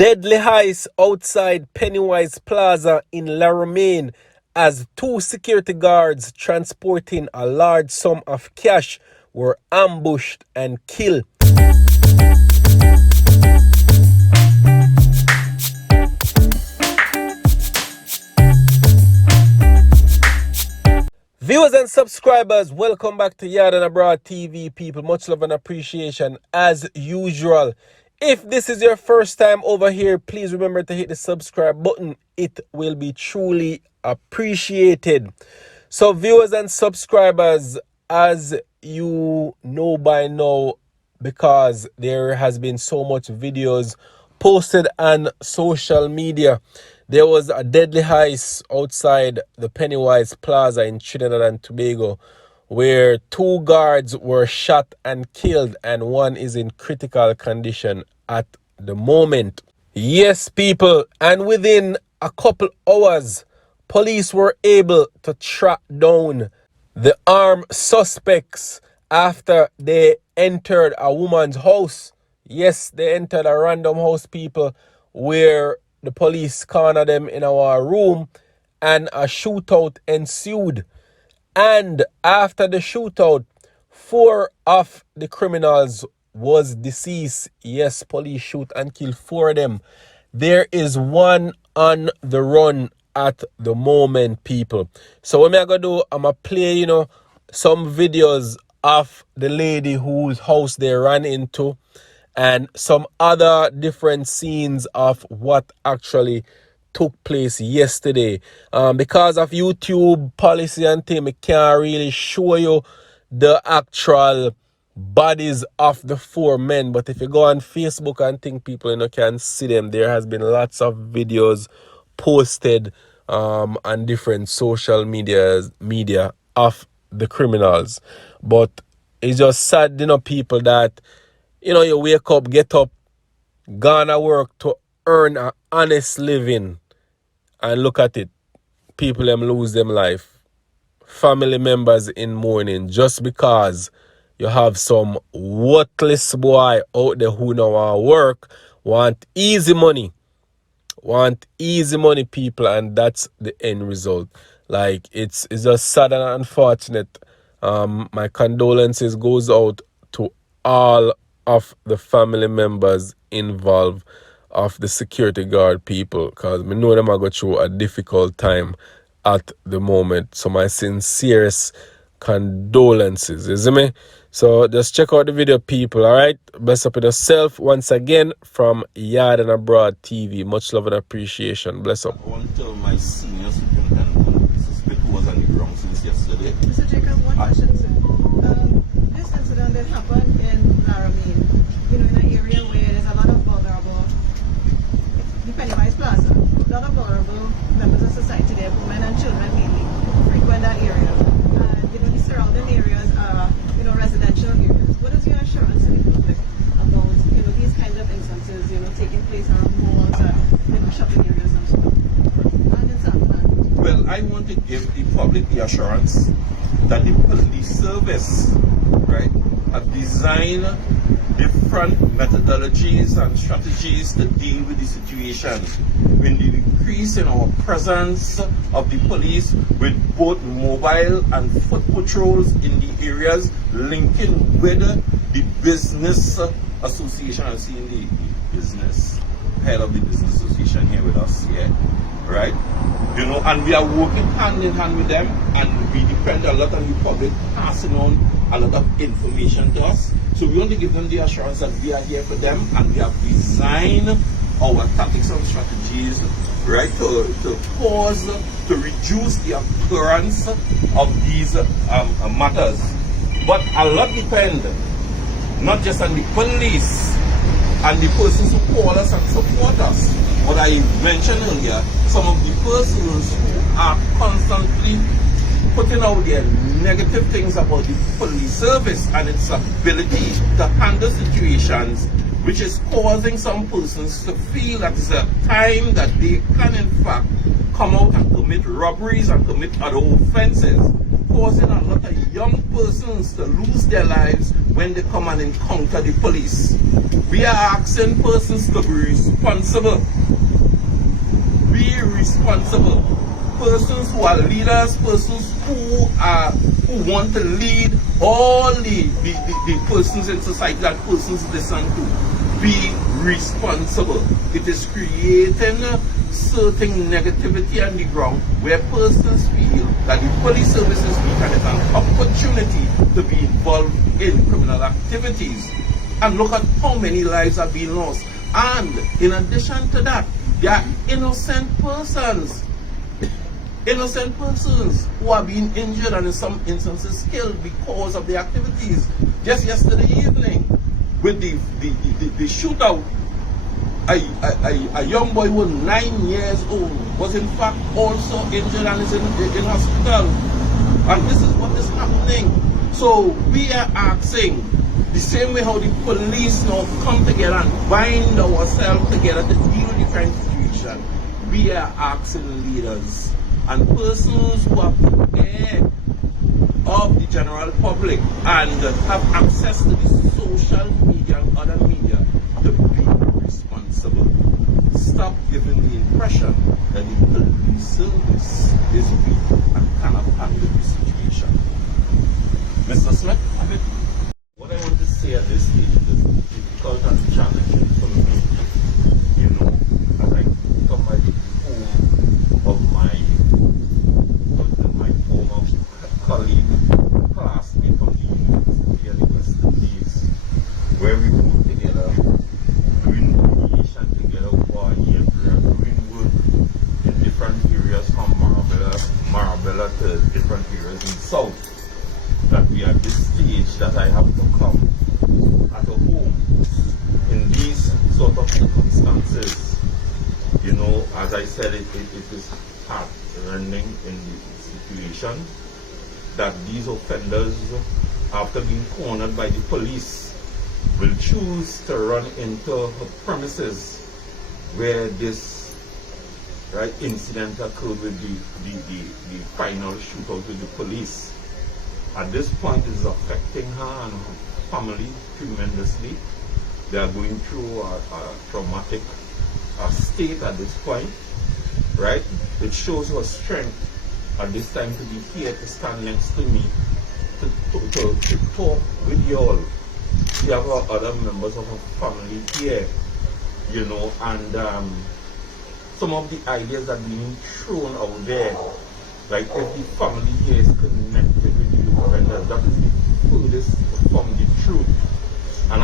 Deadly heist outside Pennywise Plaza in Laramine as two security guards transporting a large sum of cash were ambushed and killed. Viewers and subscribers, welcome back to YaadAndAbroadTV, people. Much love and appreciation as usual. If this is your first time over here, please remember to hit the subscribe button. It will be truly appreciated. So viewers and subscribers, as you know by now, because there has been so much videos posted on social media, there was a deadly heist outside the Pennywise Plaza in Trinidad and Tobago where two guards were shot and killed and one is in critical condition at the moment. Yes, people, and within a couple hours, police were able to track down the armed suspects after they entered a woman's house. Yes, they entered a random house, people, where the police cornered them in our room and a shootout ensued. And after the shootout, 4 of the criminals was deceased. Yes, police shoot and kill 4 of them. There is one on the run at the moment, people. So what I'm gonna do, I'm gonna play, some videos of the lady whose house they ran into and some other different scenes of what actually took place yesterday. Because of YouTube policy and thing, I can't really show you the actual bodies of the 4 men. But if you go on Facebook and think people can see them, there has been lots of videos posted on different social media of the criminals. But it's just sad, people, that you wake up, get up, gone to work to earn an honest living, and look at it, people them lose them life, family members in mourning, just because you have some worthless boy out there who now want work, want easy money, people, and that's the end result. Like, it's just sad and unfortunate. My condolences goes out to all of the family members involved of the security guard people, because we know them are going through a difficult time at the moment. So my sincerest condolences, you see me? So just check out the video, people. All right, bless up with yourself once again from YaadAndAbroadTV. Much love and appreciation. Bless up. I want to tell my senior superintendent, suspect who was on the ground since yesterday. Mr. Jacob, one question, sir. This incident that happened in Laramine, in an area where there's a lot of vulnerable, the Pennywise Plaza, a lot of vulnerable members of society there, women and children mainly, frequent that area. And, the surrounding areas are, residential areas. What is your assurance to the public about, these kinds of instances, taking place around malls, shopping areas and so on? And in Southland? Well, I want to give the public the assurance that the police service, right, have designed different methodologies and strategies to deal with the situation. When the increase in our presence of the police with both mobile and foot patrols in the areas linking with the business association. I'm seeing the business head of the business association here with us here, right? And we are working hand in hand with them, and we depend a lot on the public passing on a lot of information to us. So we want to give them the assurance that we are here for them, and we have designed our tactics and strategies, right, to cause, to reduce the occurrence of these matters. But a lot depends, not just on the police and the persons who call us and support us. What I mentioned earlier, some of the persons who are constantly putting out their negative things about the police service and its ability to handle situations, which is causing some persons to feel that it's a time that they can in fact come out and commit robberies and commit other offenses, causing a lot of young persons to lose their lives when they come and encounter the police. We are asking persons to be responsible. Be responsible. Persons who are leaders, persons who want to lead all the persons in society that persons listen to. Be responsible. It is creating certain negativity on the ground where persons feel that the police services can have an opportunity to be involved in criminal activities. And look at how many lives are being lost. And in addition to that, there are innocent persons who are being injured and in some instances killed because of the activities. Just yesterday evening, with the shootout, a young boy who was 9 years old was in fact also injured and is in hospital. And this is what is happening. So we are asking, the same way how the police now come together and bind ourselves together to deal with the crime situation, we are asking leaders and persons who are prepared of the general public and have access to the social media and other media to be responsible. Stop giving the impression that the police service is weak and cannot handle the situation. Mr. Smith? What I want to say at this stage is difficult and challenging for me, as I come by the home of my former colleague, classmate from the university at the Western Days, where we worked together, doing mediation together for a year, doing work in different areas from Marabella to different areas in South. That we are at this stage that I have to come at a home in these sort of circumstances. As I said, it is heart-rending in the situation that these offenders, after being cornered by the police, will choose to run into premises where this incident occurred with the final shootout with the police. At this point, it is affecting her and her family tremendously. They are going through a traumatic state at this point, right? It shows her strength at this time to be here, to stand next to me, to talk with you all. We have our other members of our family here, and some of the ideas that are being thrown out there, like if the family here is connected with the offenders, that is the furthest from the truth. And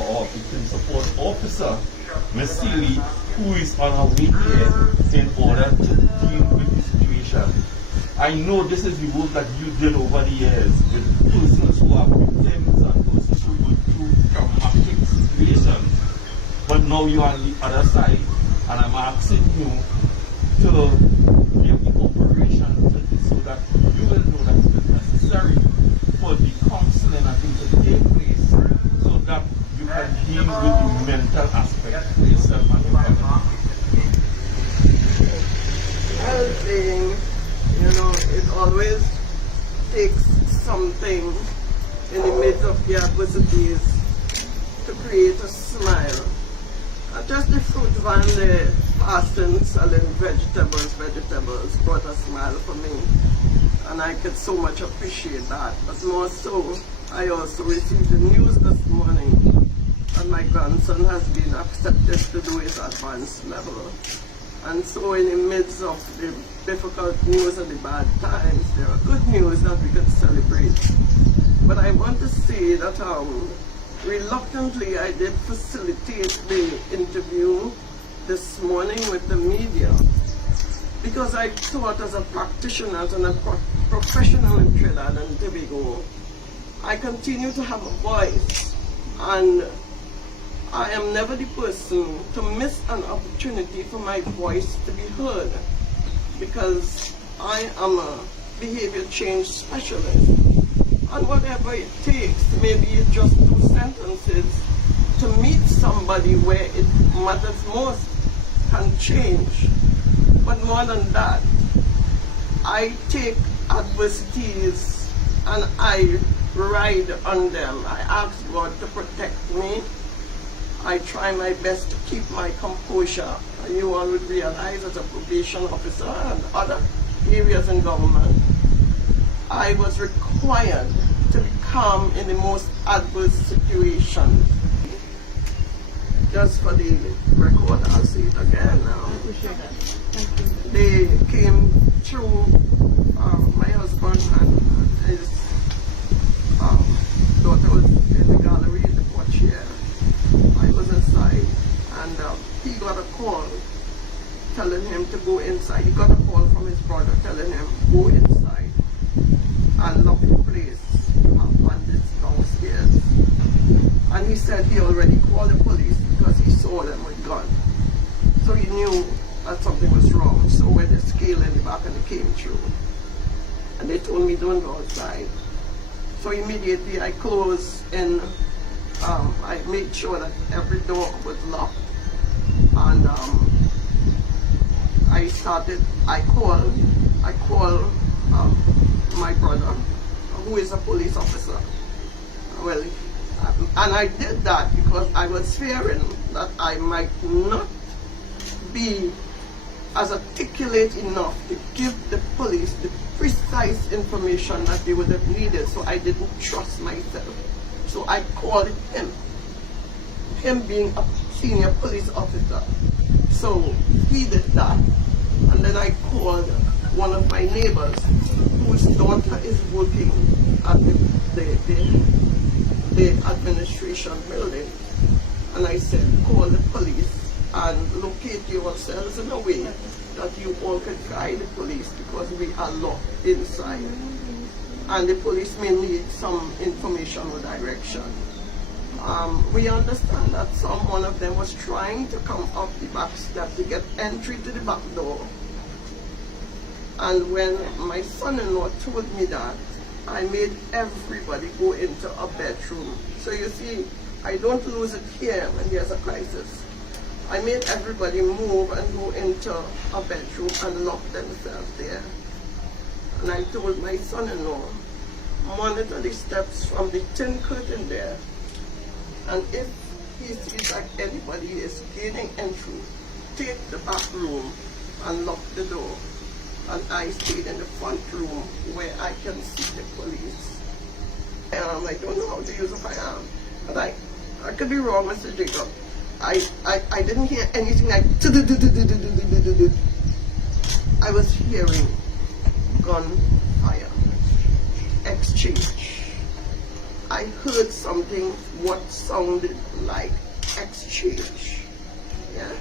or victim support officer, Ms. Seeley, who is on her way here in order to deal with the situation. I know this is the work that you did over the years with persons who are victims and persons who go through traumatic situations. But now you are on the other side, and I'm asking you to give the operation so that you will know that it is necessary for the counseling and things to take place so that you can deal with the mental aspect for yourself and your family. Well, it always takes something in the midst of the adversities to create a smile. Just the fruit van there, passing, selling vegetables brought a smile for me. And I could so much appreciate that. But more so, I also received the news this morning that my grandson has been accepted to do his advanced level. And so in the midst of the difficult news and the bad times, there are good news that we could celebrate. But I want to say that reluctantly I did facilitate the interview this morning with the media because I thought as a practitioner and a professional in Trinidad and Tobago, I continue to have a voice, and I am never the person to miss an opportunity for my voice to be heard, because I am a behavior change specialist. And whatever it takes, maybe it's just 2 sentences to meet somebody where it matters most can change. But more than that, I take adversities and I ride on them. I ask God to protect me. I try my best to keep my composure. And you all would realize as a probation officer and other areas in government, I was required to be calm in the most adverse situations. Just for the record, I'll say it again now. They came through my husband and his daughter was in the gallery in the porch here. I was inside and he got a call telling him to go inside. He got a call from his brother telling him go inside and lock the place. You have bandits downstairs. And he said he already called the police because he saw them with guns. So he knew that something was wrong. So when the scale in the back and they came through, and they told me don't go outside. So immediately I closed in, I made sure that every door was locked. And I called my brother, who is a police officer. Well, and I did that because I was fearing that I might not be as articulate enough to give the police the precise information that they would have needed, so I didn't trust myself. So I called him being a senior police officer. So he did that. And then I called one of my neighbors whose daughter is working at the administration building. And I said, call the police and locate yourselves in a way that you all can guide the police because we are locked inside. And the police may need some information or direction. We understand that one of them was trying to come up the back step to get entry to the back door. And when my son-in-law told me that, I made everybody go into a bedroom. So you see, I don't lose it here when there's a crisis. I made everybody move and go into a bedroom and lock themselves there. And I told my son-in-law, monitor the steps from the tin curtain there. And if he sees that anybody is gaining entry, take the back room and lock the door. And I stayed in the front room where I can see the police. And I don't know how to use a firearm. But I could be wrong, Mr. Jacob. I didn't hear anything like I was hearing gunfire exchange. I heard something what sounded like exchange. Yeah.